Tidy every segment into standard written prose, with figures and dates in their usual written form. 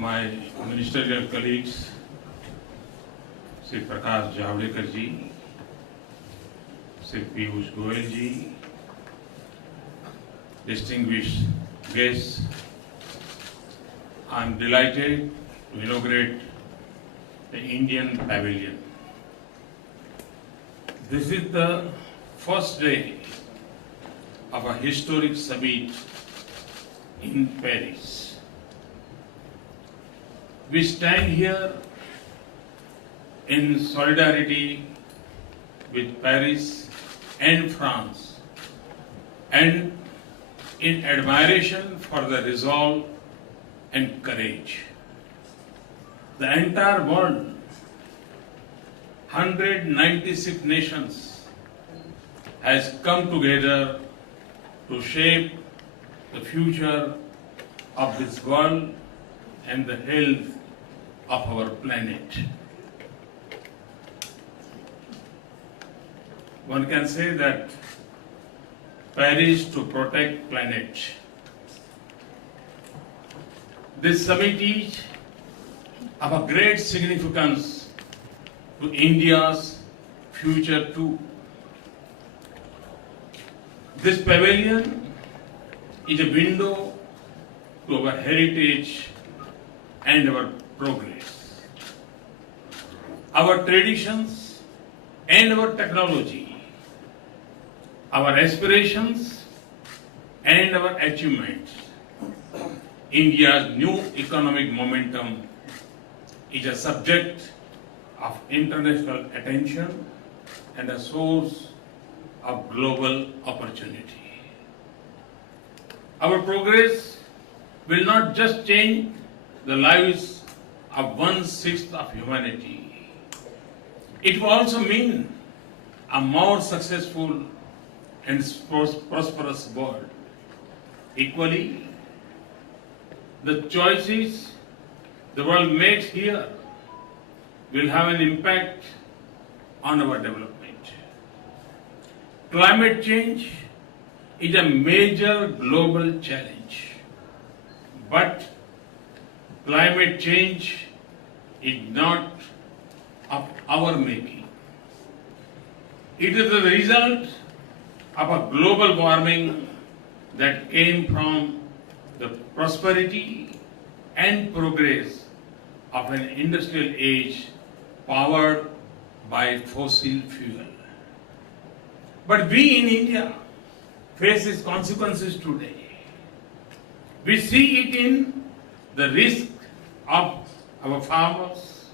my ministerial colleagues, Sri Prakash Javadekar ji, Sri Piyush Goyal ji, distinguished guests, I am delighted to inaugurate the Indian Pavilion. This is the first day of a historic summit in Paris. We stand here in solidarity with Paris and France and in admiration for the resolve and courage. The entire world, 196 nations, has come together to shape the future of this world and the health of our planet. One can say that Paris to protect planet. This summit is of a great significance to India's future too. This pavilion is a window to our heritage and our progress, our traditions and our technology, our aspirations and our achievements. India's new economic momentum is a subject of international attention and a source of global opportunity. Our progress will not just change the lives of 1/6 of humanity. It will also mean a more successful and prosperous world. Equally, the choices the world makes here will have an impact on our development. Climate change is a major global challenge, but climate change is not of our making. It is the result of a global warming that came from the prosperity and progress of an industrial age powered by fossil fuel. But we in India face its consequences today. We see it in the risk of our farmers,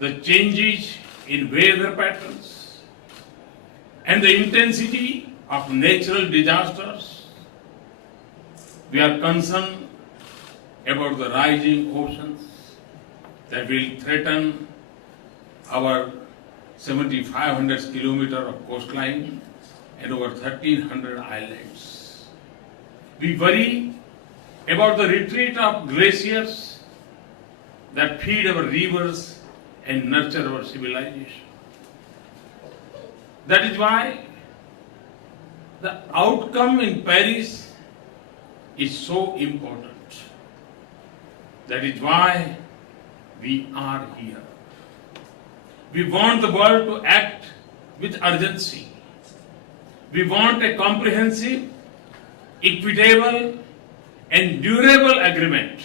the changes in weather patterns, and the intensity of natural disasters. We are concerned about the rising oceans that will threaten our 7,500 kilometers of coastline and over 1,300 islands. We worry about the retreat of glaciers that feed our rivers and nurture our civilization. That is why the outcome in Paris is so important. That is why we are here. We want the world to act with urgency. We want a comprehensive, equitable, and durable agreement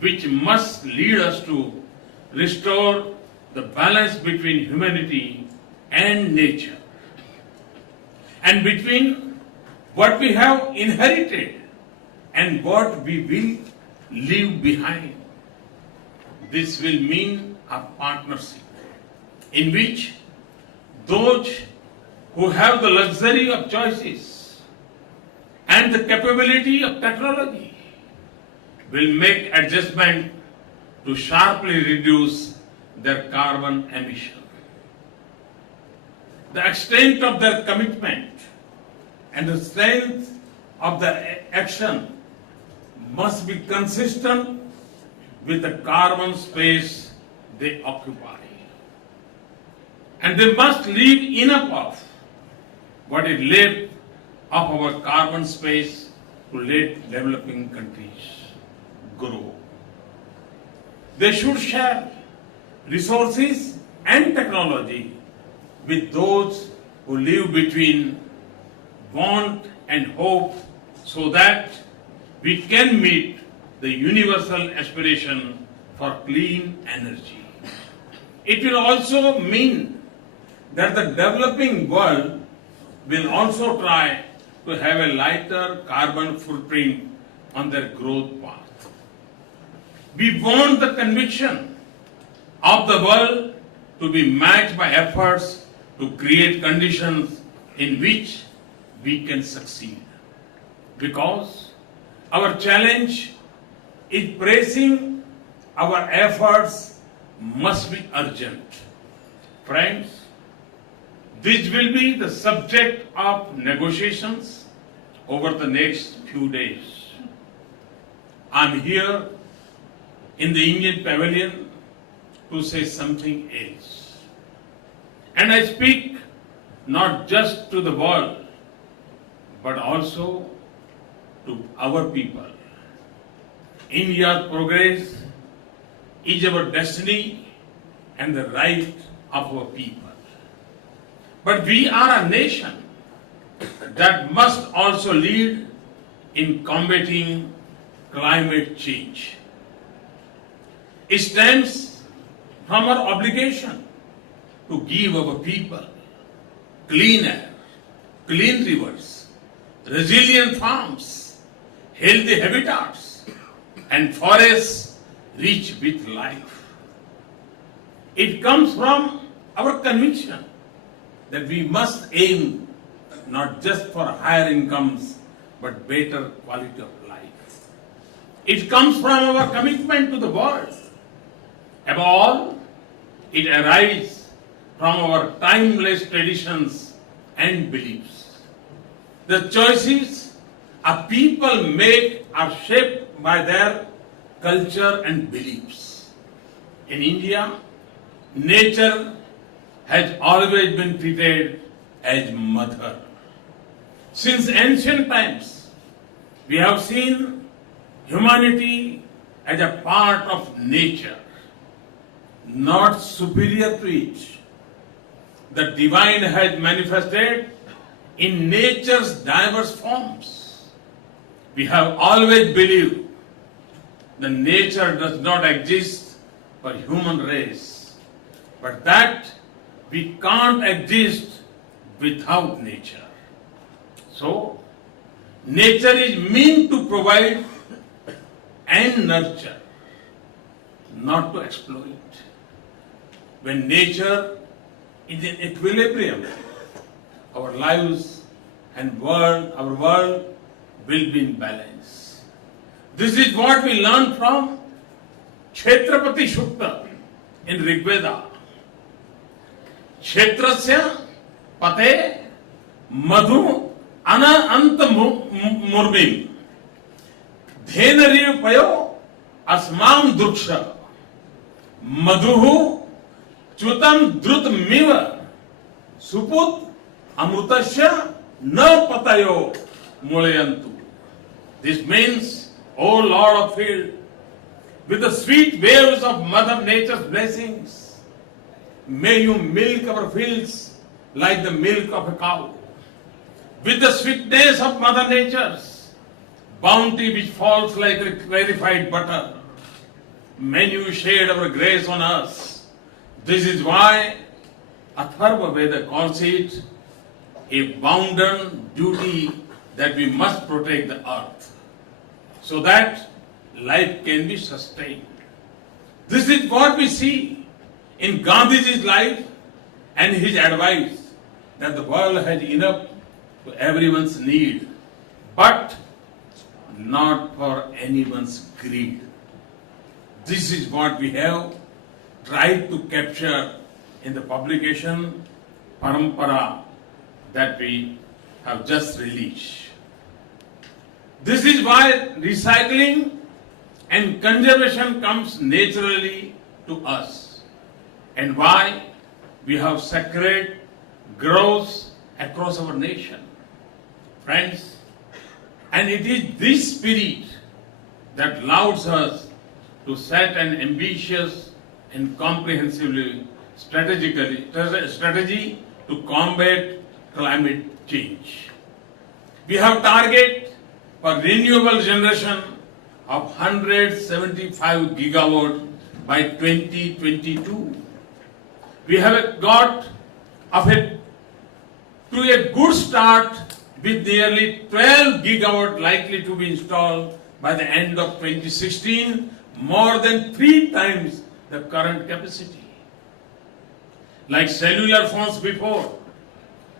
which must lead us to restore the balance between humanity and nature, and between what we have inherited and what we will leave behind. This will mean a partnership in which those who have the luxury of choices and the capability of technology will make adjustment to sharply reduce their carbon emission. The extent of their commitment and the strength of their action must be consistent with the carbon space they occupy. And they must leave enough of what is left of our carbon space to let developing countries grow. They should share resources and technology with those who live between want and hope so that we can meet the universal aspiration for clean energy. It will also mean that the developing world will also try to have a lighter carbon footprint on their growth path. We want the conviction of the world to be matched by efforts to create conditions in which we can succeed. Because our challenge is pressing, our efforts must be urgent. Friends, this will be the subject of negotiations over the next few days. I'm here in the Indian Pavilion to say something else. And I speak not just to the world, but also to our people. India's progress is our destiny and the right of our people. But we are a nation that must also lead in combating climate change. It stems from our obligation to give our people clean air, clean rivers, resilient farms, healthy habitats, and forests rich with life. It comes from our conviction that we must aim not just for higher incomes, but better quality of life. It comes from our commitment to the world. Above all, it arises from our timeless traditions and beliefs. The choices a people make are shaped by their culture and beliefs. In India, nature has always been treated as mother. Since ancient times, we have seen humanity as a part of nature, not superior to it. The divine has manifested in nature's diverse forms. We have always believed that nature does not exist for human race, but that we can't exist without nature. So, nature is meant to provide and nurture, not to exploit. When nature is in equilibrium, our lives and our world will be in balance. This is what we learn from Kshetrapati Sukta in Rig Veda. Kshetrasya pate madhu ana anta murmim dhenari payo asmam druksha madhuhu chutam drut miva suput amrutasya na patayo mulayantu. This means, O Lord of field, with the sweet waves of Mother Nature's blessings, may you milk our fields like the milk of a cow. With the sweetness of Mother Nature's bounty which falls like a clarified butter, may you shed our grace on us. This is why Atharva Veda calls it a bounden duty that we must protect the earth so that life can be sustained. This is what we see in Gandhiji's life and his advice that the world has enough to everyone's need, but not for anyone's greed. This is what we have tried to capture in the publication Parampara that we have just released. This is why recycling and conservation comes naturally to us, and why we have sacred groves across our nation. Friends, and it is this spirit that allows us to set an ambitious and comprehensively strategy to combat climate change. We have target for renewable generation of 175 gigawatt by 2022. We have got to a good start with nearly 12 gigawatt likely to be installed by the end of 2016, more than 3 times the current capacity. Like cellular phones before,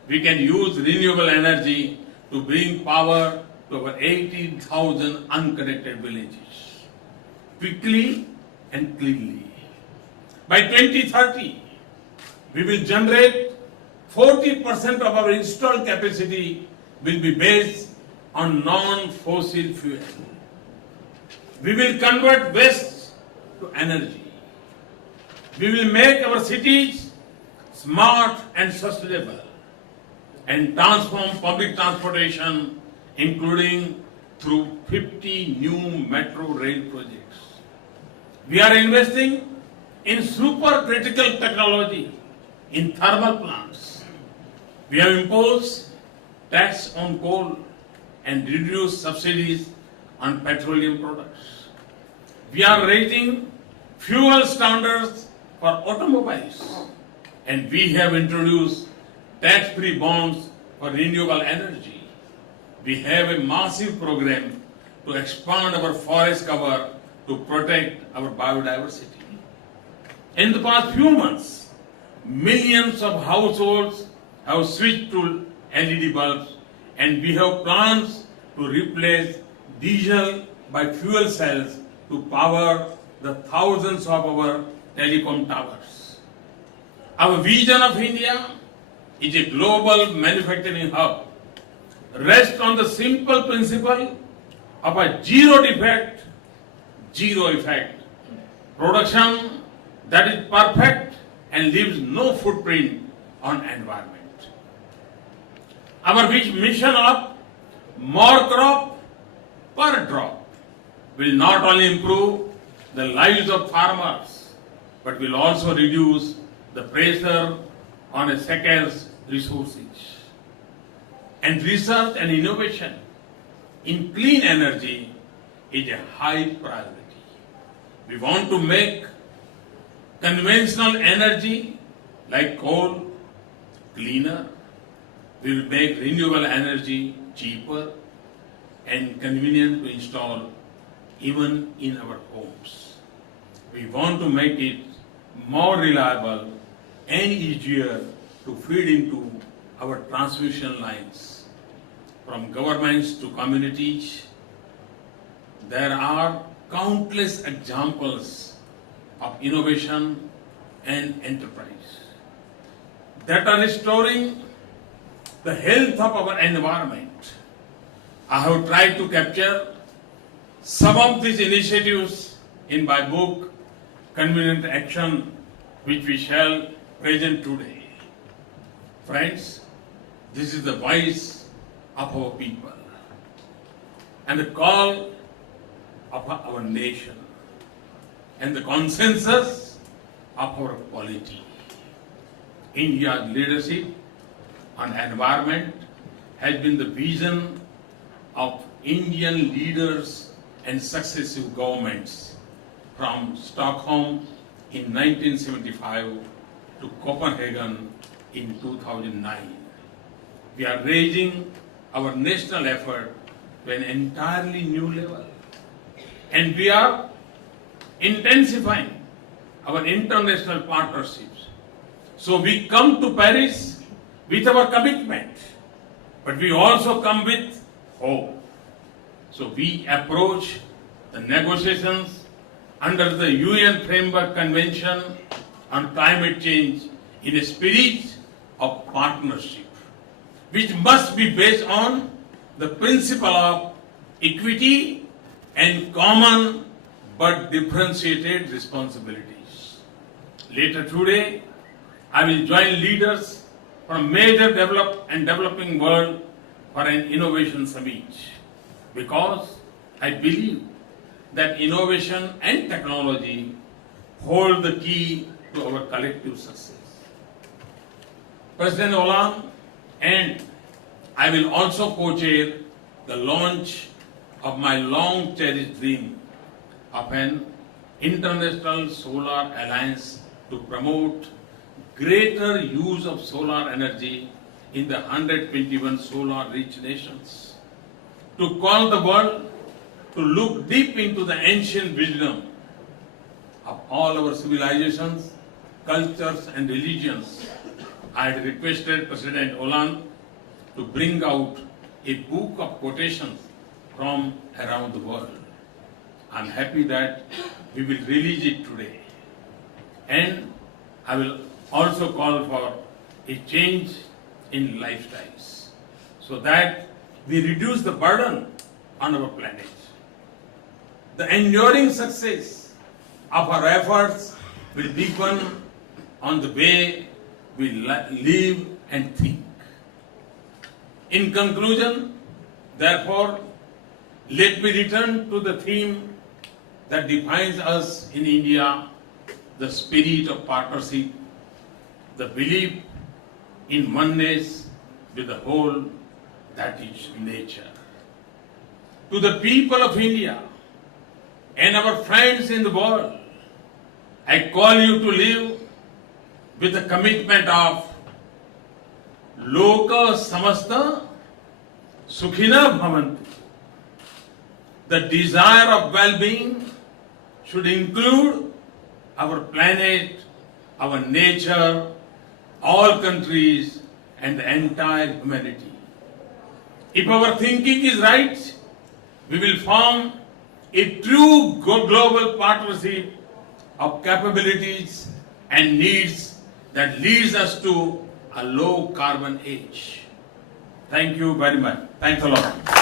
we can use renewable energy to bring power to over 18,000 unconnected villages, quickly and cleanly. By 2030, we will generate 40% of our installed capacity will be based on non-fossil fuel. We will convert waste to energy. We will make our cities smart and sustainable and transform public transportation, including through 50 new metro rail projects. We are investing in supercritical technology in thermal plants. We have imposed tax on coal and reduced subsidies on petroleum products. We are raising fuel standards for automobiles, and we have introduced tax-free bonds for renewable energy. We have a massive program to expand our forest cover to protect our biodiversity. In the past few months, millions of households have switched to LED bulbs, and we have plans to replace diesel by fuel cells to power the thousands of our telecom towers. Our vision of India is a global manufacturing hub, rests on the simple principle of a zero defect, zero effect production that is perfect and leaves no footprint on environment. Our mission of more crop per drop will not only improve the lives of farmers, but will also reduce the pressure on a scarce resources. And research and innovation in clean energy is a high priority. We want to make conventional energy like coal cleaner. We will make renewable energy cheaper and convenient to install even in our homes. We want to make it more reliable and easier to feed into our transmission lines. From governments to communities, there are countless examples of innovation and enterprise that are restoring the health of our environment. I have tried to capture some of these initiatives in my book, Convenient Action, which we shall present today. Friends, this is the voice of our people and the call of our nation and the consensus of our polity. India's leadership on environment has been the vision of Indian leaders and successive governments from Stockholm in 1975 to Copenhagen in 2009. We are raising our national effort to an entirely new level, and we are intensifying our international partnerships. So we come to Paris with our commitment, but we also come with hope. So we approach the negotiations under the UN Framework Convention on Climate Change in a spirit of partnership, which must be based on the principle of equity and common but differentiated responsibilities. Later today, I will join leaders from major developing world for an innovation summit, because I believe that innovation and technology hold the key to our collective success. President Hollande and I will also co-chair the launch of my long-cherished dream of an international solar alliance to promote greater use of solar energy in the 121 solar-rich nations. To call the world to look deep into the ancient wisdom of all our civilizations, cultures and religions, I had requested President Hollande to bring out a book of quotations from around the world. I am happy that we will release it today. And I will also call for a change in lifestyles so that we reduce the burden on our planet. The enduring success of our efforts will depend on the way we live and think. In conclusion, therefore, let me return to the theme that defines us in India, the spirit of partnership, the belief in oneness with the whole, that is nature. To the people of India and our friends in the world, I call you to live with the commitment of Loka Samasta Sukhina Bhavantu. The desire of well-being should include our planet, our nature, all countries, and the entire humanity. If our thinking is right, we will form a true global partnership of capabilities and needs that leads us to a low carbon age. Thank you very much. Thanks a lot.